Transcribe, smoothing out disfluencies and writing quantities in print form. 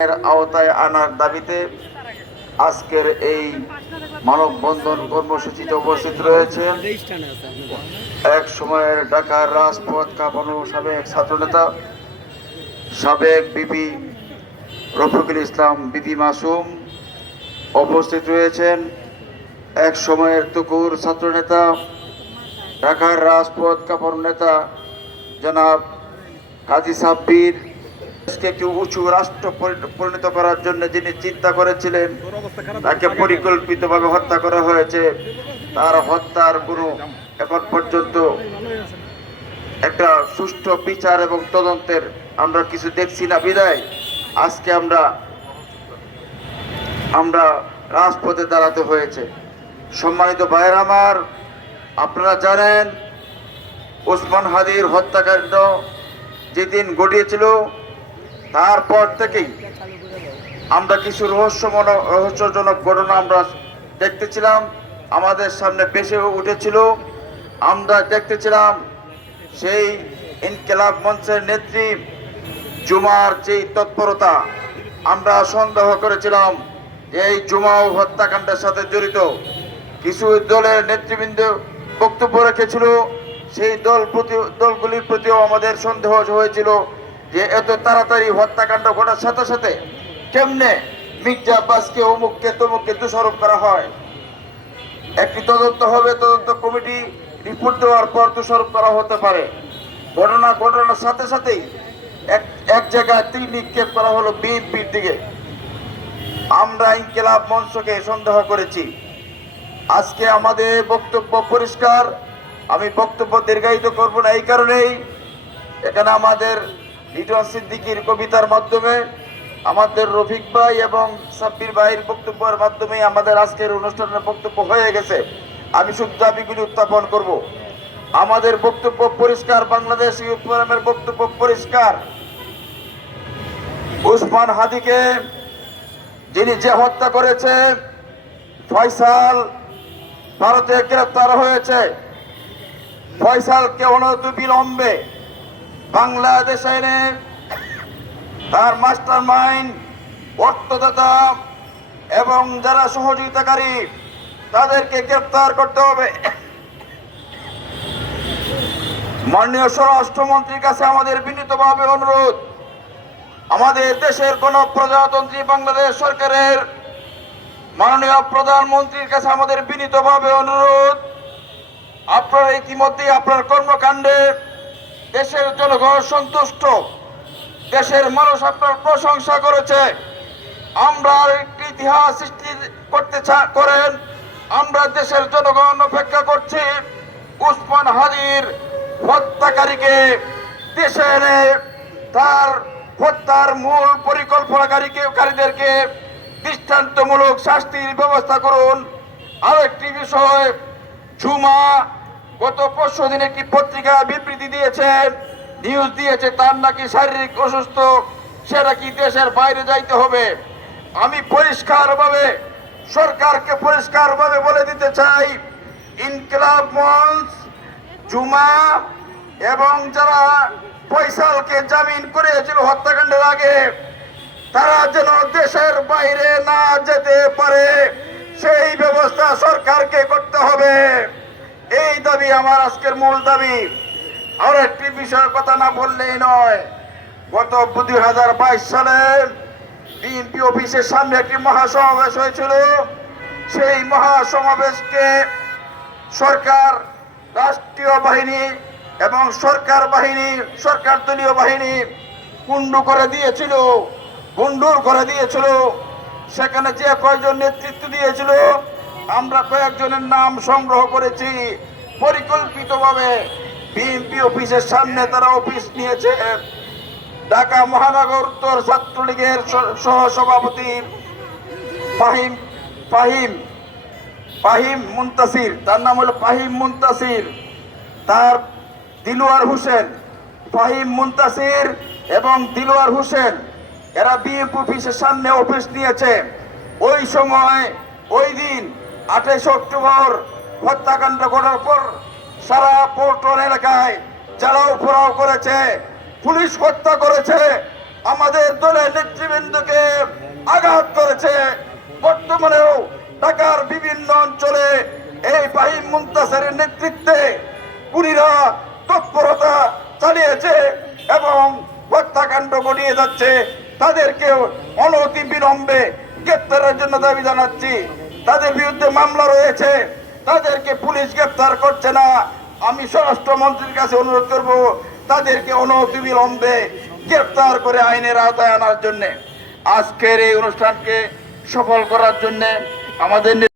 এর আওতায় আনার দাবিতে আজকের এই মানববন্ধন কর্মসূচিতে উপস্থিত রয়েছেন এক সময়ের ঢাকার রাজপথ কাঁপানো সাবেক ছাত্রনেতা সাবেক বিপি রফিকুল ইসলাম বিপি মাসুম। উপস্থিত রয়েছেন এক সময়ের তুকুর ছাত্রনেতা ঢাকার রাজপথ কাঁপানো নেতা জনাব কাজী সাব্বির। একটি উঁচু রাষ্ট্র পরিণত করার জন্য যিনি চিন্তা করেছিলেন, তাকে পরিকল্পিতভাবে হত্যা করা হয়েছে। তার হত্যার কোনো এখন পর্যন্ত একটা সুষ্ঠু বিচার এবং তদন্তের আমরা কিছু দেখছি না বিদায় আজকে আমরা রাজপথে দাঁড়াতে হয়েছে। সম্মানিত ভাইয়ের আমার, আপনারা জানেন ওসমান হাদির হত্যাকাণ্ড যেদিন ঘটিয়েছিল তারপর থেকেই আমরা কিছু রহস্যজনক ঘটনা আমরা দেখতেছিলাম, আমাদের সামনে ভেসে উঠেছিল। আমরা দেখতেছিলাম সেই ইনকিলাব মঞ্চের নেত্রী জুমার যেই তৎপরতা, আমরা সন্দেহ করেছিলাম যে এই জুমাও হত্যাকাণ্ডের সাথে জড়িত। কিছু দলের নেতৃবৃন্দ বক্তব্য রেখেছিল, সেই দলগুলির প্রতিও আমাদের সন্দেহ হয়েছিল যে এত তাড়াতাড়ি হত্যাকাণ্ড ঘটার সাথে সাথে কেমনে মির্জা আব্বাসকে অমুককে তমুককে দোষারোপ করা হয়। একটি তদন্ত হবে, তদন্ত কমিটি রিপোর্ট দেওয়ার পর দোষারোপ করা হতে পারে। ঘটনার সাথে সাথেই এক জায়গায় তীর নিক্ষেপ করা হলো বিএনপির দিকে। আমরা ইনকিলাব মঞ্চকে সন্দেহ করেছি। আজকে আমাদের বক্তব্য পরিষ্কার, আমি বক্তব্য দীর্ঘায়িত করব না। এই কারণেই এখানে আমাদের লিটন সিদ্দিকীর কবিতার মাধ্যমে, আমাদের রফিক ভাই এবং সাব্বির ভাইয়ের বক্তব্যের মাধ্যমে আমাদের আজকের অনুষ্ঠানের বক্তব্য হয়ে গেছে। আমি শুধু দাবিগুলি উত্থাপন করব। আমাদের বক্তব্য পরিষ্কার, বাংলাদেশ ইউথ ফোরামের বক্তব্য পরিষ্কার। ওসমান হাদিকে যিনি যে হত্যা করেছে, ফয়সাল ভারতে গ্রেফতার হয়েছে। ফয়সালকে অনতিবিলম্বে বাংলাদেশে এনে তার মাস্টার মাইন্ড, অর্থদাতা এবং যারা সহযোগিতাকারী তাদেরকে গ্রেফতার করতে হবে। মাননীয় স্বরাষ্ট্রমন্ত্রীর কাছে আমাদের বিনীতভাবে অনুরোধ, আমাদের দেশের গণপ্রজাতন্ত্রী বাংলাদেশ সরকারের মাননীয় প্রধানমন্ত্রীর কাছে আমাদের বিনীতভাবে অনুরোধ, আপনারা ইতিমধ্যে আপনার কর্মকাণ্ডে দেশের জনগণ সন্তুষ্ট, দেশের মানুষ আপনার প্রশংসা করেছে। আমরা একটি ইতিহাস সৃষ্টি করতে করেন। আমরা দেশের জনগণ অপেক্ষা করছি ওসমান হাদির হত্যাকারীকে দেশে এনে তার হত্যার মূল পরিকল্পনাকারীদেরকে দৃষ্টান্তমূলক শাস্তির ব্যবস্থা করুন। আরেকটি বিষয়, ঝুমা গত পরশু দিন একটি পত্রিকা বিবৃতি দিয়েছে, নিউজ দিয়েছে, তার নাকি শারীরিক অসুস্থ, সে নাকি দেশের বাইরে যাইতে হবে। আমি সরকারকে পরিষ্কারভাবে বলে দিতে চাই, ইনকিলাব মঞ্চ, জুমা এবং যারা ফয়সালকে জামিন করেছিল হত্যাকাণ্ডের আগে, তারা যেন দেশের বাইরে না যেতে পারে সেই ব্যবস্থা সরকারকে করতে হবে। এই দাবি আমার আজকের মূল দাবি। আর একটি বিষয়ের কথা না বললেই নয়, গত 2022 সালে বিএনপি অফিসের সামনে একটি মহাসমাবেশ হয়েছিল। সেই মহাসমাবেশকে সরকার, রাষ্ট্রীয় বাহিনী এবং সরকার দলীয় বাহিনী কুণ্ডু করে দিয়েছিল, গুন্ডুর করে দিয়েছিল। সেখানে যে কয়জন নেতৃত্ব দিয়েছিল আমরা কয়েকজনের নাম সংগ্রহ করেছি। পরিকল্পিতভাবে বিএনপি অফিসের সামনে তারা অফিস নিয়েছে। ঢাকা মহানগর উত্তর ছাত্রলীগের সহসভাপতি ফাহিম মুনতাসির, তার নাম হলো ফাহিম মুনতাসির, তার দিলওয়ার হোসেন, ফাহিম মুনতাসির এবং দিলওয়ার হোসেন, এরা বিএনপি অফিসের সামনে অফিস নিয়েছে। ওই সময় ওই দিন 28 অক্টোবর হত্যাকাণ্ড ঘটার পর সারা পল্টন এলাকায় জ্বালাও পোড়াও করেছে, পুলিশ হত্যা করেছে। আমাদের দলের নেতৃবৃন্দকে আঘাত করেছে। বর্তমানেও ঢাকার বিভিন্ন অঞ্চলে এই ফাহিম মুনতাসিরের নেতৃত্বে খুনিরা তৎপরতা চালিয়েছে এবং হত্যাকাণ্ড ঘটিয়ে যাচ্ছে। তাদেরকে অনতি বিলম্বে গ্রেপ্তারের জন্য দাবি জানাচ্ছি। তাদের বিরুদ্ধে মামলা রয়েছে, তাদেরকে পুলিশ গ্রেপ্তার করছে না। আমি স্বরাষ্ট্রমন্ত্রীর কাছে অনুরোধ করব তাদেরকে অনতি বিলম্বে গ্রেপ্তার করে আইনের আওতায় আনার জন্য। আজকের এই অনুষ্ঠানকে সফল করার জন্য আমাদের